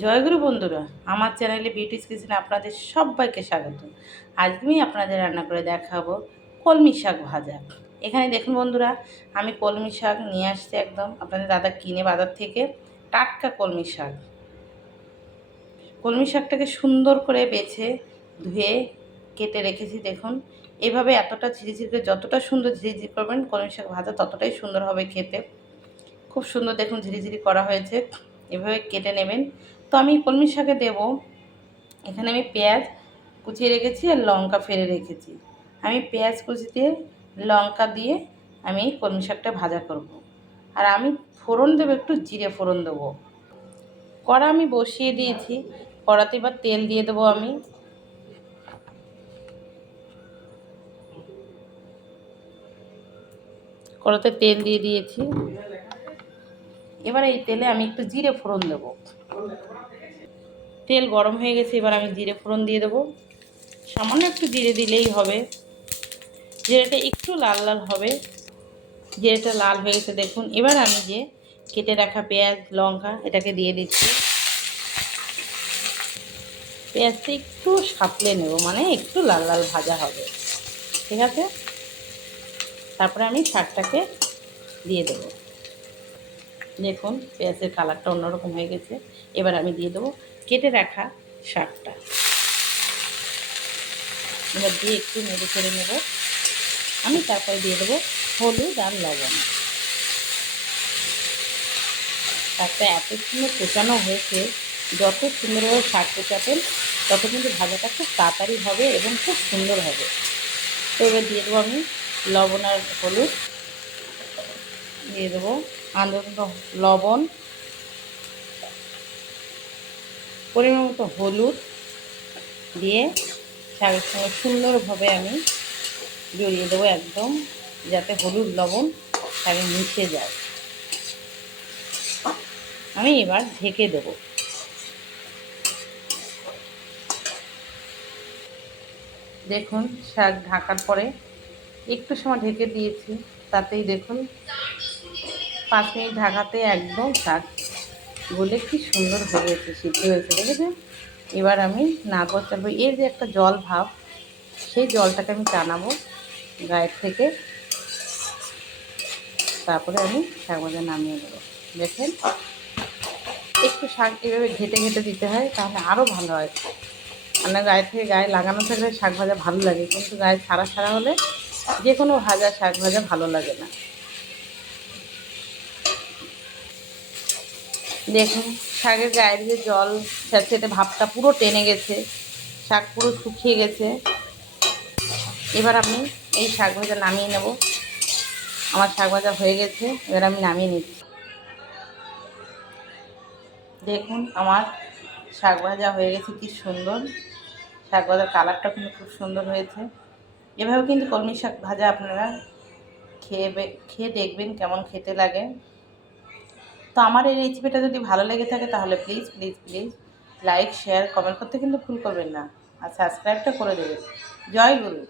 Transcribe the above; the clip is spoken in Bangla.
জয়গুরু বন্ধুরা, আমার চ্যানেলে বিউটিস কিচেনে আপনাদের সবাইকে স্বাগত। আজ আমি আপনাদের রান্না করে দেখাবো কলমি শাক ভাজা। এখানে দেখুন বন্ধুরা, আমি কলমি শাক নিয়ে আসছি, একদম আপনাদের দাদা কিনে বাজার থেকে টাটকা কলমি শাক। কলমি শাকটাকে সুন্দর করে বেছে ধুয়ে কেটে রেখেছি। দেখুন এভাবে এতটা ঝিরিঝিরি করে, যতটা সুন্দর ঝিরিঝিরি করবেন কলমি শাক ভাজা ততটাই সুন্দর হবে খেতে। খুব সুন্দর দেখুন ঝিরিঝিরি করা হয়েছে, এভাবে কেটে নেবেন। তো আমি কলমি শাকে দেব, এখানে আমি পেঁয়াজ কুচিয়ে রেখেছি আর লঙ্কা ফেলে রেখেছি। আমি পেঁয়াজ কুচি দিয়ে লঙ্কা দিয়ে আমি কলমি শাকটা ভাজা করব। আর আমি ফোড়ন দেবো, একটু জিরে ফোড়ন দেবো। কড়া আমি বসিয়ে দিয়েছি, কড়াতে এবার তেল দিয়ে দেবো। আমি কড়াতে তেল দিয়ে দিয়েছি, এবার এই তেলে আমি একটু জিরে ফোড়ন দেবো। তেল গরম হয়ে গেছে, এবার আমি জিরে ফোড়ন দিয়ে দেবো। সামান্য একটু জিরে দিলেই হবে, জিরেটা একটু লাল লাল হবে। জিরেটা লাল হয়ে গেছে দেখুন। এবার আমি যে কেটে রাখা পেঁয়াজ লঙ্কা এটাকে দিয়ে দিচ্ছি। পেঁয়াজটা একটু সাঁতলে নেব, মানে একটু লাল লাল ভাজা হবে, ঠিক আছে। তারপরে আমি শাকটাকে দিয়ে দেবো। দেখুন পেঁয়াজের কালারটা অন্যরকম হয়ে গেছে। এবার আমি দিয়ে দেবো কেটে রাখা শাকটা। এবার দিয়ে একটু নেড়ে চেড়ে নেব। আমি তারপরে দিয়ে দেবো হলুদ আর লবণ। শাকটা এত সুন্দর কোচানো হয়েছে, যত সুন্দরভাবে শাক কোচাতেন তত কিন্তু ভাজাটা খুব তাড়াতাড়ি হবে এবং খুব সুন্দর হবে। তো এবার দিয়ে দেবো আমি লবণ আর হলুদ, দিয়ে দেবো আন্দাজ মতো লবণ, পরিমাণ মতো হলুদ দিয়ে শাকের সঙ্গে সুন্দরভাবে আমি জড়িয়ে দেবো একদম, যাতে হলুদ লবণ শাকে মিশে যায়। আমি এবার ঢেকে দেবো। দেখুন শাক ঢাকার পরে একটু সময় ঢেকে দিয়েছি, তাতেই দেখুন 5 মিনিট ঢাকাতে একদম শাক গলে কি সুন্দর হয়ে গেছে, সিদ্ধ হয়েছে, দেখেছেন। এবার আমি নাড়বো চাড়বো, এর যে একটা জল ভাব, সেই জলটাকে আমি টানাবো গায়ের থেকে। তারপরে আমি শাক ভাজা নামিয়ে দেবো। দেখেন একটু শাক এভাবে ঘেটে ঘেটে দিতে হয়, তাহলে আরও ভালো হয়। আপনার গায়ে থেকে গায়ে লাগানো থাকলে শাক ভাজা ভালো লাগে, কিন্তু গায়ে ছাড়া ছাড়া হলে যে কোনো ভাজা শাক ভাজা ভালো লাগে না। দেখুন শাকের গায়ের যে জল স্যাঁতসেঁতে ভাবটা পুরো টেনে গেছে, শাক পুরো শুকিয়ে গেছে। এবার আমি এই শাক ভাজা নামিয়ে নেব। আমার শাক ভাজা হয়ে গেছে, এবার আমি নামিয়ে নিচ্ছি। দেখুন আমার শাক ভাজা হয়ে গেছে, কি সুন্দর। শাক ভাজার কালারটা কিন্তু খুব সুন্দর হয়েছে। এভাবে কিন্তু কলমি শাক ভাজা আপনারা খেয়ে দেখবেন কেমন খেতে লাগে। তো আমার এই রেসিপিটা যদি ভালো লেগে থাকে তাহলে please please please like share comment করতে কিন্তু ভুল করবেন না, আর সাবস্ক্রাইবটা করে দেবেন। জয় গুরু।